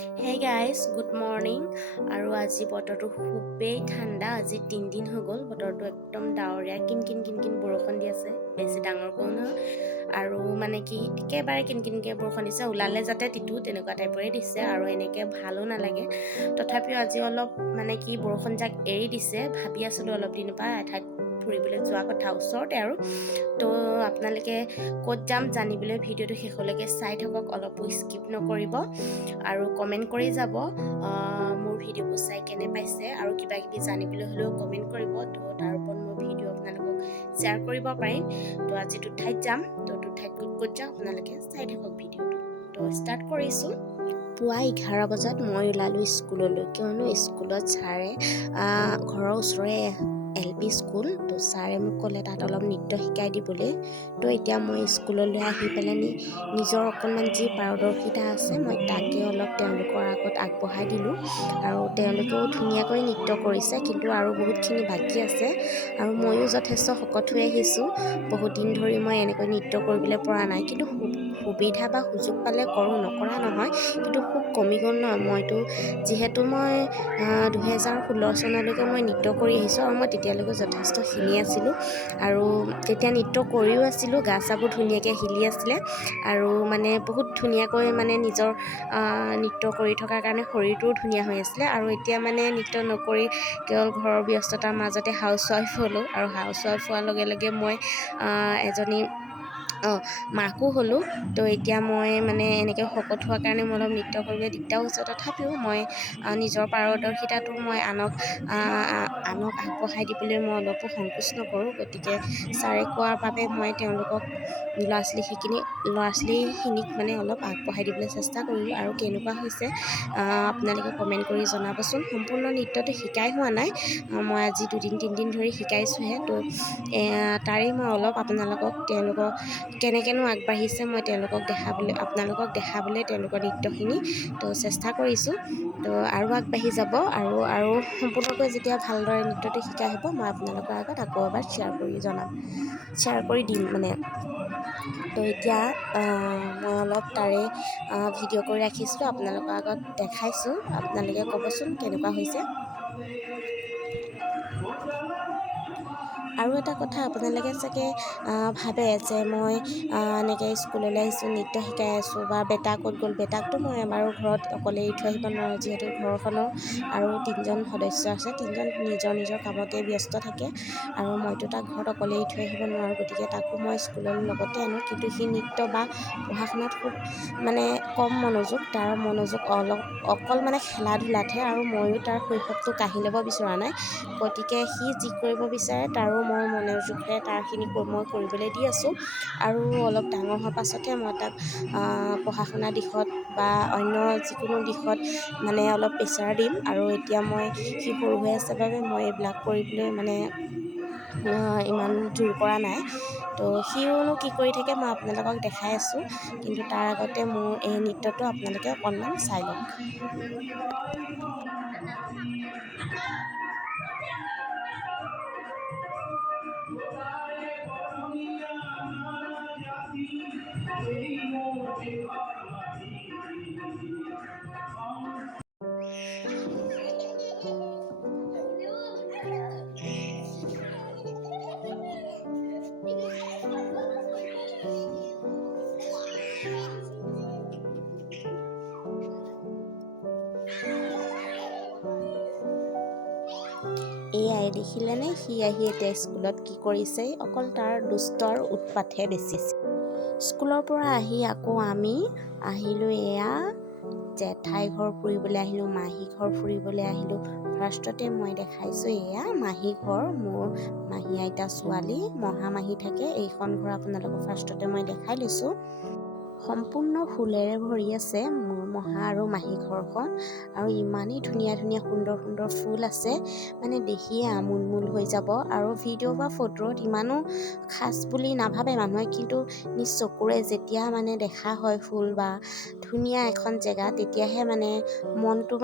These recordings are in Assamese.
Hey guys, good morning. আৰু আজি বতৰটো খুবেই ঠাণ্ডা। আজি 3 দিন হৈ গ'ল বতৰটো একদম ডাৱৰীয়া, কিন বৰষুণ দি আছে। বেছি ডাঙৰকৈ নহয় আৰু মানে কি একেবাৰে কিনকে বৰষুণ দিছে। ওলালে যাতে তিতো তেনেকুৱা টাইপৰে দিছে আৰু এনেকৈ ভালো নালাগে। তথাপিও আজি অলপ মানে কি বৰষুণ যাক এৰি দিছে। ভাবি আছিলোঁ অলপ দিনৰ পৰা এঠাইত ফুৰিবলৈ যোৱা কথা, ওচৰতে আৰু। তো আপোনালোকে ক'ত যাম জানিবলৈ ভিডিঅ'টো শেষলৈকে চাই থাকক, অলপো স্কিপ নকৰিব আৰু কমেণ্ট কৰি যাব মোৰ ভিডিঅ'বোৰ চাই কেনে পাইছে, আৰু কিবা কিবি জানিবলৈ হ'লেও কমেণ্ট কৰিব। তো তাৰ ওপৰত মই ভিডিঅ' আপোনালোকক শ্বেয়াৰ কৰিব পাৰিম। তো আজি দুঠাইত যাম, তো দুঠাইত ক'ত যাওঁ আপোনালোকে চাই থাকক ভিডিঅ'টো। তো ষ্টাৰ্ট কৰিছোঁ। পুৱা 11 বজাত মই ওলালোঁ স্কুললৈ, কিয়নো স্কুলত ছাৰে ঘৰৰ ওচৰৰে LP স্কুল, তো ছাৰে মোক ক'লে তাত অলপ নৃত্য শিকাই দিবলৈ। তো এতিয়া মই স্কুললৈ আহি পেলাই নিজৰ অকণমান যি পাৰদৰ্শিতা আছে মই তাকে অলপ তেওঁলোকৰ আগত আগবঢ়াই দিলোঁ। আৰু তেওঁলোকেও ধুনীয়াকৈ নৃত্য কৰিছে, কিন্তু আৰু বহুতখিনি বাকী আছে। আৰু ময়ো যথেষ্ট শকত হৈ আহিছোঁ। বহুত দিন ধৰি মই এনেকৈ নৃত্য কৰিবলৈ পৰা নাই, কিন্তু সুবিধা বা সুযোগ পালে কৰোঁ, নকৰা নহয়, কিন্তু খুব কমি গ'ল ন। যিহেতু মই 2016 চনলৈকে মই নৃত্য কৰি আহিছোঁ, আৰু মই তেতিয়ালৈকে যথেষ্ট খিনি আছিলোঁ। আৰু তেতিয়া নৃত্য কৰিও আছিলোঁ, গা চাবোৰ ধুনীয়াকৈ হিলি আছিলে, আৰু মানে বহুত ধুনীয়াকৈ মানে নিজৰ নৃত্য কৰি থকাৰ কাৰণে শৰীৰটোও ধুনীয়া হৈ আছিলে। আৰু এতিয়া মানে নৃত্য নকৰি কেৱল ঘৰৰ ব্যস্ততাৰ মাজতে হাউচৱাইফ হ'লোঁ, আৰু হাউচৱাইফ হোৱাৰ লগে লগে মই এজনী মাকো হ'লোঁ। তো এতিয়া মই মানে এনেকৈ শকত হোৱাৰ কাৰণে মই অলপ নৃত্য কৰিবলৈ দিগদাৰ হৈছে। তথাপিও মই নিজৰ পাৰদৰ্শিতাটো মই আনক আগবঢ়াই দিবলৈ মই অলপো সংকোচ নকৰোঁ। গতিকে ছাৰে কোৱাৰ বাবে মই তেওঁলোকক ল'ৰা ছোৱালীখিনিক মানে অলপ আগবঢ়াই দিবলৈ চেষ্টা কৰিলোঁ। আৰু কেনেকুৱা হৈছে আপোনালোকে কমেণ্ট কৰি জনাবচোন। সম্পূৰ্ণ নৃত্যটো শিকাই হোৱা নাই, মই আজি 2-3 দিন ধৰি শিকাইছোঁহে। তো তাৰেই মই অলপ আপোনালোকক তেওঁলোকক কেনেকৈনো আগবাঢ়িছে মই আপোনালোকক দেখাবলৈ তেওঁলোকৰ নৃত্যখিনি তো চেষ্টা কৰিছোঁ। তো আৰু আগবাঢ়ি যাব, আৰু সম্পূৰ্ণকৈ যেতিয়া ভালদৰে নৃত্যটো শিকাই হ'ব মই আপোনালোকৰ আগত আকৌ এবাৰ শ্বেয়াৰ কৰি দিম মানে। তো এতিয়া মই অলপ তাৰে ভিডিঅ' কৰি ৰাখিছিলোঁ, আপোনালোকৰ আগত দেখাইছোঁ। আপোনালোকে ক'বচোন কেনেকুৱা হৈছে। আৰু এটা কথা, আপোনালোকে চাগে ভাবে যে মই এনেকৈ স্কুললৈ আহিছোঁ, নৃত্য শিকাই আছোঁ, বা বেটা ক'ত গ'ল। বেটাকতো মই এবাৰো ঘৰত অকলে এৰি থৈ আহিব নোৱাৰোঁ, যিহেতু ঘৰখনৰ আৰু 3জন সদস্য আছে, 3জন নিজৰ কামতে ব্যস্ত থাকে, আৰু মইতো তাক ঘৰত অকলে এৰি থৈ আহিব নোৱাৰোঁ। গতিকে তাকো মই স্কুলৰ লগতে আনো, কিন্তু সি নৃত্য বা পঢ়া শুনাত খুব মানে কম মনোযোগ। তাৰ মনোযোগ অকল মানে খেলা ধূলাতহে, আৰু ময়ো তাৰ শৈশৱটো কাঢ়ি ল'ব বিচৰা নাই। গতিকে সি যি কৰিব বিচাৰে তাৰো মই মনোযোগেৰে তাৰখিনি মই কৰিবলৈ দি আছোঁ। আৰু অলপ ডাঙৰ হোৱাৰ পাছতহে মই তাক পঢ়া শুনা দিশত বা অন্য যিকোনো দিশত মানে অলপ প্ৰেছাৰ দিম। আৰু এতিয়া সি সৰু হৈ আছে বাবে মই এইবিলাক কৰিবলৈ মানে ইমান জোৰ কৰা নাই। তো সিওনো কি কৰি থাকে মই আপোনালোকক দেখাই আছোঁ, কিন্তু তাৰ আগতে মোৰ এই নৃত্যটো আপোনালোকে অকণমান চাই লওক। এয়াই দেখিলেনে, সি আহি এতিয়া স্কুলত কি কৰিছে, অকল তাৰ দুষ্টৰ উৎপাতহে বেছি। স্কুলৰ পৰা আহি আকৌ আমি আহিলোঁ এয়া জেঠাই ঘৰ ফুৰিবলৈ আহিলোঁ, মাহী ঘৰ ফুৰিবলৈ আহিলোঁ। ফাৰ্ষ্টতে মই দেখাইছোঁ এয়া মাহী ঘৰ, মোৰ মাহী আইতা ছোৱালী মহামাহী থাকে এইখন ঘৰ আপোনালোকক ফাৰ্ষ্টতে মই দেখাই লৈছোঁ। সম্পূৰ্ণ ফুলেৰে ভৰি আছে মোৰ মহা আৰু মাহী ঘৰখন, আৰু ইমানেই ধুনীয়া সুন্দৰ ফুল আছে, মানে দেখিয়ে আমোল হৈ যাব। আৰু ভিডিঅ' বা ফটোত ইমানো খাচ বুলি নাভাবে মানুহে, কিন্তু নিজ চকুৰে যেতিয়া মানে দেখা হয় ফুল বা ধুনীয়া এখন জেগা, তেতিয়াহে মানে মনটো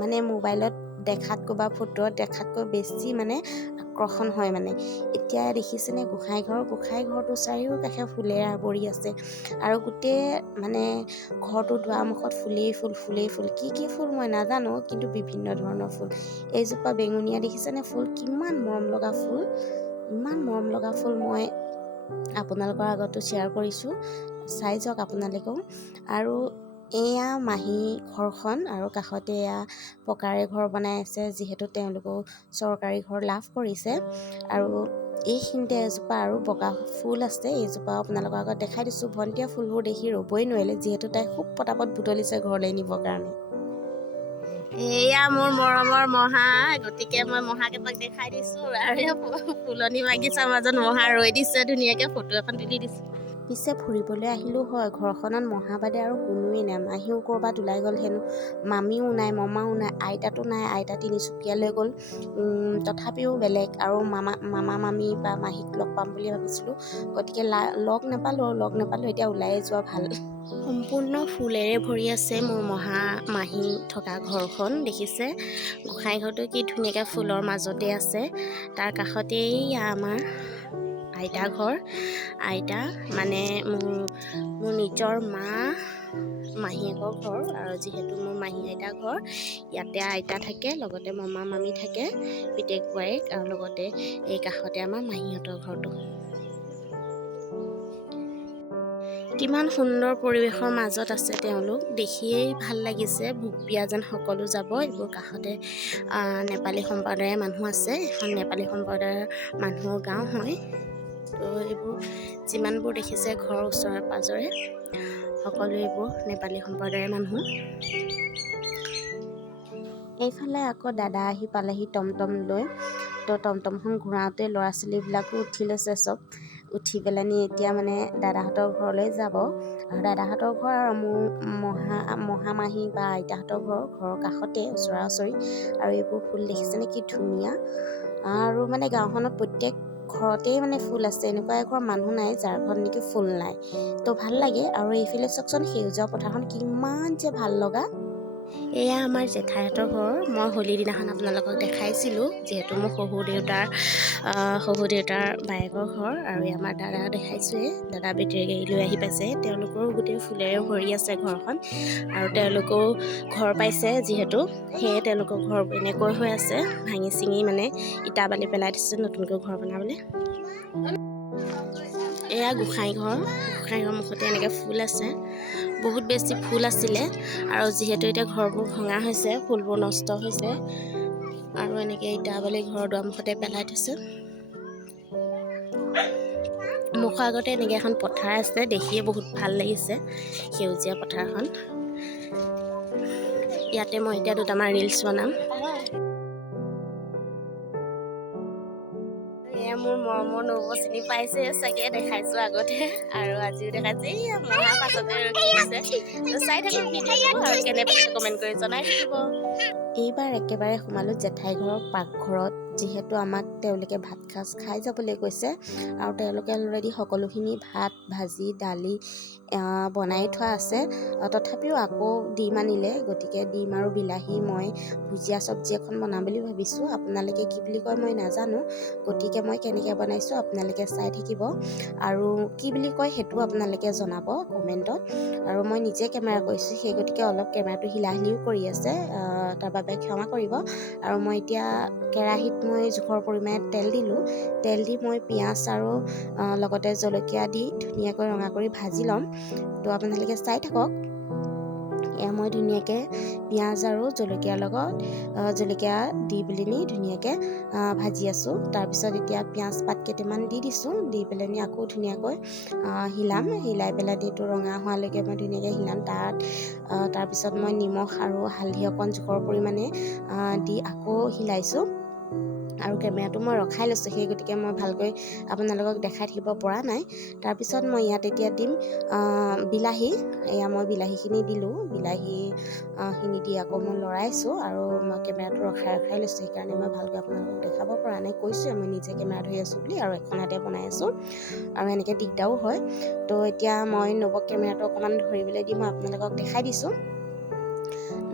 মানে মোবাইলত দেখাতকৈ বা ফটোত দেখাতকৈ বেছি মানে আকৰ্ষণ হয় মানে। এতিয়া দেখিছেনে গোঁসাই ঘৰটো চাৰিওকাষে ফুলেৰে আৱৰি আছে আৰু গোটেই মানে ঘৰটো দুৱাৰমুখত ফুলেই ফুল কি ফুল মই নাজানো, কিন্তু বিভিন্ন ধৰণৰ ফুল। এইজোপা বেঙুনীয়া দেখিছেনে ফুল, কিমান মৰম লগা ফুল, ইমান মৰম লগা ফুল মই আপোনালোকৰ আগতো শ্বেয়াৰ কৰিছোঁ, চাই যাওক আপোনালোকেও। আৰু এয়া মাহী ঘৰখন আৰু কাষতে এয়া পকাৰে ঘৰ বনাই আছে, যিহেতু তেওঁলোকেও চৰকাৰী ঘৰ লাভ কৰিছে। আৰু এইখিনিতে এজোপা আৰু বগা ফুল আছে, এইজোপাও আপোনালোকৰ আগত দেখাই দিছোঁ। ভণ্টিয়ে ফুলবোৰ দেখি ৰ'বই নোৱাৰিলে, যিহেতু তাই খুব পটাপট বুটলিছে ঘৰলৈ নিবৰ কাৰণে। এয়া মোৰ মৰমৰ মহা, গতিকে মই মহাকেইটাক দেখাই দিছোঁ আৰু ফুলনি বাগিচাৰ মাজত মহা ৰৈ দিছে, ধুনীয়াকৈ ফটো এখন তুলি দিছোঁ। পিছে ফুৰিবলৈ আহিলোঁ হয়, ঘৰখনত মহা বাদে আৰু কোনোৱেই নাই। মাহীও ক'ৰবাত ওলাই গ'ল হেনো, মামীও নাই, মমাও নাই, আইতাতো নাই, আইতা তিনিচুকীয়ালৈ গ'ল। তথাপিও বেলেগ আৰু মামা মামী বা মাহীক লগ পাম বুলি ভাবিছিলোঁ, গতিকে লগ নাপালোঁ। এতিয়া ওলাই যোৱা ভাল। সম্পূৰ্ণ ফুলেৰে ভৰি আছে মোৰ মাহী থকা ঘৰখন, দেখিছে গোঁসাই ঘৰটো কি ধুনীয়াকৈ ফুলৰ মাজতে আছে। তাৰ কাষতেই আমাৰ আইতা ঘৰ, আইতা মানে মোৰ নিজৰ মাহীয়েকৰ ঘৰ, আৰু যিহেতু মোৰ মাহী আইতা ঘৰ, ইয়াতে আইতা থাকে, লগতে মামা মামী থাকে, পিতেক বোৱাৰীক, আৰু লগতে এই কাষতে আমাৰ মাহীহঁতৰ ঘৰটো। কিমান সুন্দৰ পৰিৱেশৰ মাজত আছে তেওঁলোক, দেখিয়েই ভাল লাগিছে। ভোগপিয়া যেন সকলো যাব। এইবোৰ কাষতে নেপালী সম্প্ৰদায়ৰ মানুহ আছে, এখন নেপালী সম্প্ৰদায়ৰ মানুহৰ গাঁও হয়। তো এইবোৰ যিমানবোৰ দেখিছে ঘৰৰ ওচৰে পাঁজৰে সকলো এইবোৰ নেপালী সম্প্ৰদায়ৰ মানুহ। এইফালে আকৌ দাদা আহি পালেহি টমটম লৈ। তো টমটমখন ঘূৰাওঁতে ল'ৰা ছোৱালীবিলাকো উঠি লৈছে চব, উঠি পেলানি এতিয়া মানে দাদাহঁতৰ ঘৰলৈ যাব। আৰু দাদাহঁতৰ ঘৰ আৰু মোৰ মহামাহী বা আইতাহঁতৰ ঘৰৰ কাষতে ওচৰা ওচৰি। আৰু এইবোৰ ফুল দেখিছেনে কি ধুনীয়া। আৰু মানে গাঁওখনত প্ৰত্যেক ঘৰতেই মানে ফুল আছে, এনেকুৱা এঘৰ মানুহ নাই যাৰ ঘৰত নেকি ফুল নাই। তো ভাল লাগে। আৰু এইফালে চাওকচোন সেউজীয়া পথাৰখন কিমান যে ভাল লগা। এয়া আমাৰ জেঠাইহঁতৰ ঘৰ, মই হোলীৰ দিনাখন আপোনালোকক দেখাইছিলোঁ, যিহেতু মোৰ শহুৰ দেউতাৰ বায়েকৰ ঘৰ। আৰু আমাৰ দাদা দেখাইছোঁৱেই, দাদা বেটেৰী গাড়ী লৈ আহি পাইছে, তেওঁলোকৰো গোটেই ফুলেৰে ভৰি আছে ঘৰখন। আৰু তেওঁলোকেও ঘৰ পাইছে যিহেতু, সেয়ে তেওঁলোকৰ ঘৰ এনেকৈ হৈ আছে, ভাঙি চিঙি মানে ইটা বালি পেলাই দিছে নতুনকৈ ঘৰ বনাবলৈ। এয়া গোঁসাই ঘৰৰ মুখতে এনেকৈ ফুল আছে, বহুত বেছি ফুল আছিলে। আৰু যিহেতু এতিয়া ঘৰবোৰ ভঙা হৈছে, ফুলবোৰ নষ্ট হৈছে, আৰু এনেকৈ ইটা বালি ঘৰৰ দুৱাৰমুখতে পেলাই থৈছে। মুখৰ আগতে এনেকৈ এখন পথাৰ আছে, দেখিয়ে বহুত ভাল লাগিছে সেউজীয়া পথাৰখন। ইয়াতে মই এতিয়া দুটামান ৰিলচ বনাম। এয়া মোৰ মৰমৰ নবৌ, চিনি পাইছে চাগে, দেখাইছোঁ আগতে আৰু আজিও দেখাইছে। এয়া মহা পাছতে ৰখি আছে, তো চাই থাকক ভিডিঅ'টো আৰু কেনে পাইছে কমেণ্ট কৰি জনাই থাকিব। এইবাৰ একেবাৰে সোমালোঁ জেঠাই ঘৰৰ পাকঘৰত, যিহেতু আমাক তেওঁলোকে ভাত সাজ খাই যাবলৈ কৈছে। আৰু তেওঁলোকে অলৰেডি সকলোখিনি ভাত ভাজি দালি বনাই থোৱা আছে। তথাপিও আকৌ ডিম আনিলে, গতিকে ডিম আৰু বিলাহী মই ভুজিয়া চব্জি এখন বনাম বুলি ভাবিছোঁ। আপোনালোকে কি বুলি কয় মই নাজানো, গতিকে মই কেনেকৈ বনাইছোঁ আপোনালোকে চাই থাকিব। আৰু কি বুলি কয় সেইটো আপোনালোকে জনাব কমেণ্টত। আৰু মই নিজে কেমেৰা কৰিছোঁ, সেই গতিকে অলপ কেমেৰাটো হিলাহিলিও কৰি আছে, তাৰ বাবে ক্ষমা কৰিব। আৰু মই এতিয়া কেৰাহীত মই জোখৰ পৰিমাণে তেল দিলোঁ, তেল দি মই পিঁয়াজ আৰু লগতে জলকীয়া দি ধুনীয়াকৈ ৰঙা কৰি ভাজি ল'ম। তো আপোনালোকে চাই থাকক। এয়া মই ধুনীয়াকৈ পিঁয়াজ আৰু জলকীয়াৰ লগত জলকীয়া দি পেলানি ধুনীয়াকৈ ভাজি আছোঁ। তাৰপিছত এতিয়া পিঁয়াজ পাত কেইটামান দি দিছোঁ, দি পেলানি আকৌ ধুনীয়াকৈ হিলাই পেলাই এইটো ৰঙা হোৱালৈকে মই ধুনীয়াকৈ হিলাম। তাৰপিছত মই নিমখ আৰু হালধি অকণ জোখৰ পৰিমাণে দি আকৌ হিলাইছোঁ। আৰু কেমেৰাটো মই ৰখাই লৈছোঁ, সেই গতিকে মই ভালকৈ আপোনালোকক দেখাই থাকিব পৰা নাই। তাৰপিছত মই ইয়াত এতিয়া দিম বিলাহী। এয়া মই বিলাহীখিনি দিলোঁ, বিলাহীখিনি দি আকৌ মই লৰাইছোঁ। আৰু মই কেমেৰাটো ৰখাই লৈছোঁ, সেইকাৰণে মই ভালকৈ আপোনালোকক দেখাব পৰা নাই। কৈছোঁৱে মই নিজে কেমেৰা ধৰি আছোঁ বুলি, আৰু এখন হাতে বনাই আছোঁ, আৰু এনেকৈ দিগদাৰো হয়। তো এতিয়া মই নবক কেমেৰাটো অকণমান ধৰিবলৈ দি মই আপোনালোকক দেখাই দিছোঁ।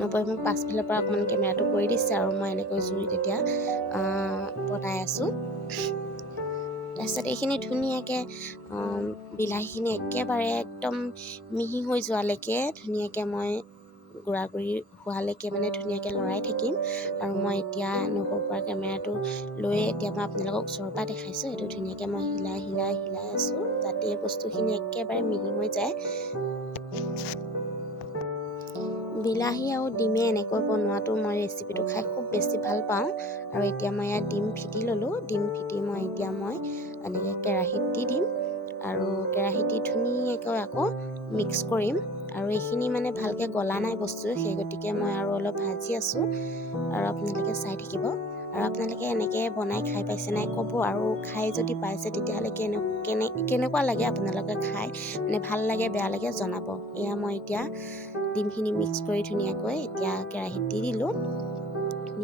নবই মোক পাছফালৰ পৰা অকণমান কেমেৰাটো কৰি দিছে আৰু মই এনেকৈ জুইত এতিয়া বনাই আছোঁ। তাৰপিছত এইখিনি ধুনীয়াকৈ বিলাহীখিনি একেবাৰে একদম মিহি হৈ যোৱালৈকে ধুনীয়াকৈ মই গুড়া কৰি হোৱালৈকে মানে ধুনীয়াকৈ লৰাই থাকিম। আৰু মই এতিয়া নবৌৰ পৰা কেমেৰাটো লৈ এতিয়া মই আপোনালোকক ওচৰৰ পৰা দেখাইছোঁ। সেইটো ধুনীয়াকৈ মই হিলাই আছোঁ যাতে এই বস্তুখিনি একেবাৰে মিহি হৈ যায়। বিলাহী আৰু ডিমে এনেকৈ বনোৱাটো মই ৰেচিপিটো খাই খুব বেছি ভাল পাওঁ। আৰু এতিয়া মই ইয়াত ডিম ফিটি ল'লোঁ। ডিম ফিটি মই এতিয়া এনেকৈ কেৰাহীত দি দিম আৰু কেৰাহীত দি ধুনীয়াকৈ আকৌ মিক্স কৰিম। আৰু এইখিনি মানে ভালকৈ গলা নাই বস্তু, সেই গতিকে মই আৰু অলপ ভাজি আছোঁ আৰু আপোনালোকে চাই থাকিব। আৰু আপোনালোকে এনেকৈ বনাই খাই পাইছে নাই ক'ব, আৰু খাই যদি পাইছে তেতিয়াহ'লে কেনেকুৱা লাগে আপোনালোকে খাই, মানে ভাল লাগে বেয়া লাগে জনাব। এয়া মই এতিয়া ডিমখিনি মিক্স কৰি ধুনীয়াকৈ এতিয়া কেৰাহীত দি দিলোঁ।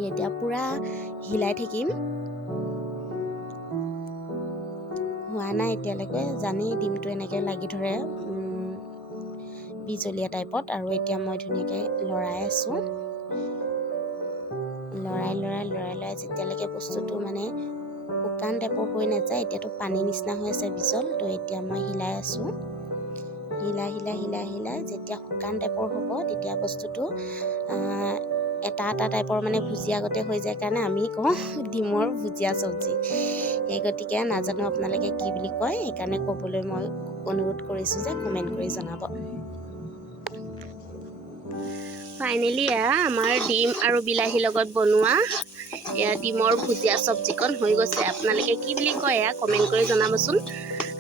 এতিয়া পূৰা হিলাই থাকিম। হোৱা নাই এতিয়ালৈকে, জানেই ডিমটো এনেকৈ লাগি ধৰে বিজলীয়া টাইপত। আৰু এতিয়া মই ধুনীয়াকৈ লৰাই আছোঁ। লৰাই যেতিয়ালৈকে বস্তুটো মানে শুকান টাইপৰ হৈ নাযায়, এতিয়াতো পানী নিচিনা হৈ আছে বিজল, তো এতিয়া মই হিলাই আছোঁ। হিলাই যেতিয়া শুকান টাইপৰ হ'ব তেতিয়া বস্তুটো এটা টাইপৰ মানে ভুজিয়া আগতে হৈ যায় কাৰণে আমি কওঁ ডিমৰ ভুজিয়া চব্জি। সেই গতিকে নাজানো আপোনালোকে কি বুলি কয়, সেইকাৰণে ক'বলৈ মই অনুৰোধ কৰিছোঁ যে কমেণ্ট কৰি জনাব। ফাইনেলি এয়া আমাৰ ডিম আৰু বিলাহীৰ লগত বনোৱা এয়া ডিমৰ ভুজিয়া চব্জিকণ হৈ গৈছে। আপোনালোকে কি বুলি কয় এয়া কমেণ্ট কৰি জনাবচোন।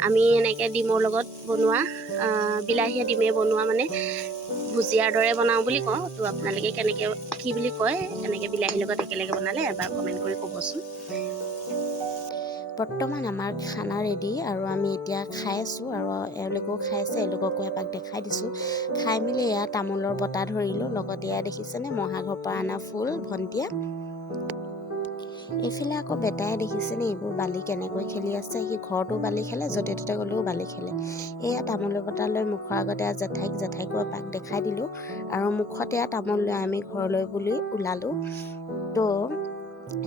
আমি এনেকৈ ডিমৰ লগত বনোৱা বিলাহীয়ে ডিমে বনোৱা মানে ভুজিয়াৰ দৰে বনাওঁ বুলি কওঁ। তো আপোনালোকে কি বুলি কয় এনেকৈ বিলাহীৰ লগত একেলগে বনালে এবাৰ কমেণ্ট কৰি ক'বচোন। বৰ্তমান আমাৰ খানা ৰেডি আৰু আমি এতিয়া খাই আছোঁ আৰু এওঁলোকেও খাই আছে। এওঁলোককো এপাক দেখাই দিছোঁ। খাই মেলি এয়া তামোলৰ বটা ধৰিলোঁ। লগত এয়া দেখিছেনে মহাঘৰৰ পৰা অনা ফুল ভণ্টিয়ে। এইফালে আকৌ বেটাই দেখিছেনে এইবোৰ বালি কেনেকৈ খেলি আছে। সি ঘৰতো বালি খেলে, য'তে ত'তে গ'লেও বালি খেলে। এয়া তামোলৰ বটা লৈ মুখৰ আগতে জেঠাইকো এপাক দেখাই দিলোঁ। আৰু মুখতে তামোল লৈ আমি ঘৰলৈ বুলি ওলালোঁ। তো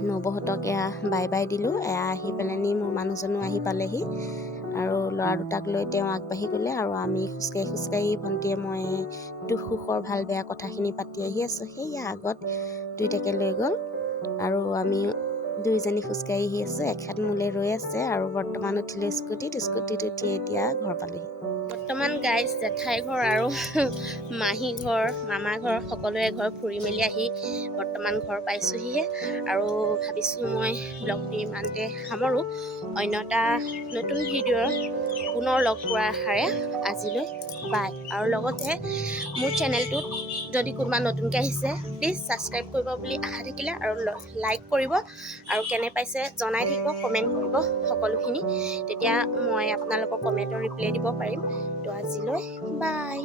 নবৌহঁতক এয়া বাই বাই দিলোঁ। এয়া আহি পেলানি মোৰ মানুহজনো আহি পালেহি আৰু ল'ৰা দুটাক লৈ তেওঁ আগবাঢ়ি গ'লে আৰু আমি খোজকাঢ়ি ভণ্টিয়ে মই দুখ সুখৰ ভাল বেয়া কথাখিনি পাতি আহি আছোঁ। সেয়া আগত দুইটাকে লৈ গ'ল আৰু আমি দুইজনী খোজকাঢ়ি আহি আছোঁ। এখেত মোলৈ ৰৈ আছে আৰু বৰ্তমান উঠিলোঁ স্কুটিত উঠি এতিয়া ঘৰ পালোহি। বৰ্তমান গাইজ জেঠাই ঘৰ আৰু মাহী ঘৰ মামা ঘৰ সকলোৰে ঘৰ ফুৰি মেলি আহি বৰ্তমান ঘৰ পাইছোঁহিহে। আৰু ভাবিছোঁ মই ব্লগটো ইমানতে সামৰোঁ। অন্য এটা নতুন ভিডিঅ'ৰ পুনৰ লগ পোৱাৰ আশাৰে আজিলৈ বাই। আৰু লগতে মোৰ চেনেলটোত যদি কোনোবা নতুনকৈ আহিছে প্লিজ ছাবস্ক্ৰাইব কৰিব বুলি আশা থাকিলে, আৰু লাইক কৰিব আৰু কেনে পাইছে জনাই থাকিব, কমেণ্ট কৰিব সকলোখিনি। তেতিয়া মই আপোনালোকৰ কমেণ্টৰ ৰিপ্লাই দিব পাৰিম। তো আজিলৈ বাই।